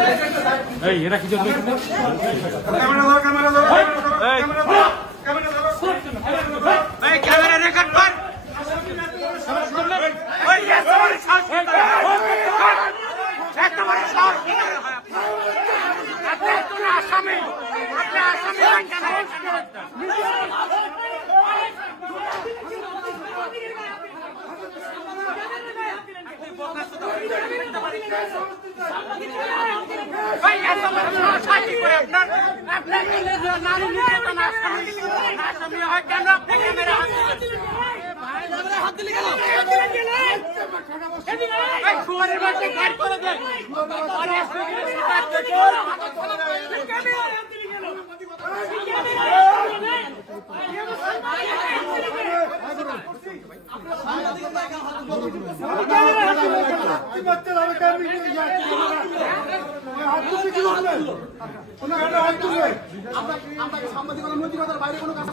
এরা কি জন্য ক্যামেরা রেকর্ড কর। আসামি হয় কেন আপনি ক্যামেরা হাত দিলে শুয়ারের মধ্যে গাড়ি করে দেয় সাংবাদিকতার নৈতিকতার বাইরে কোনো কাজ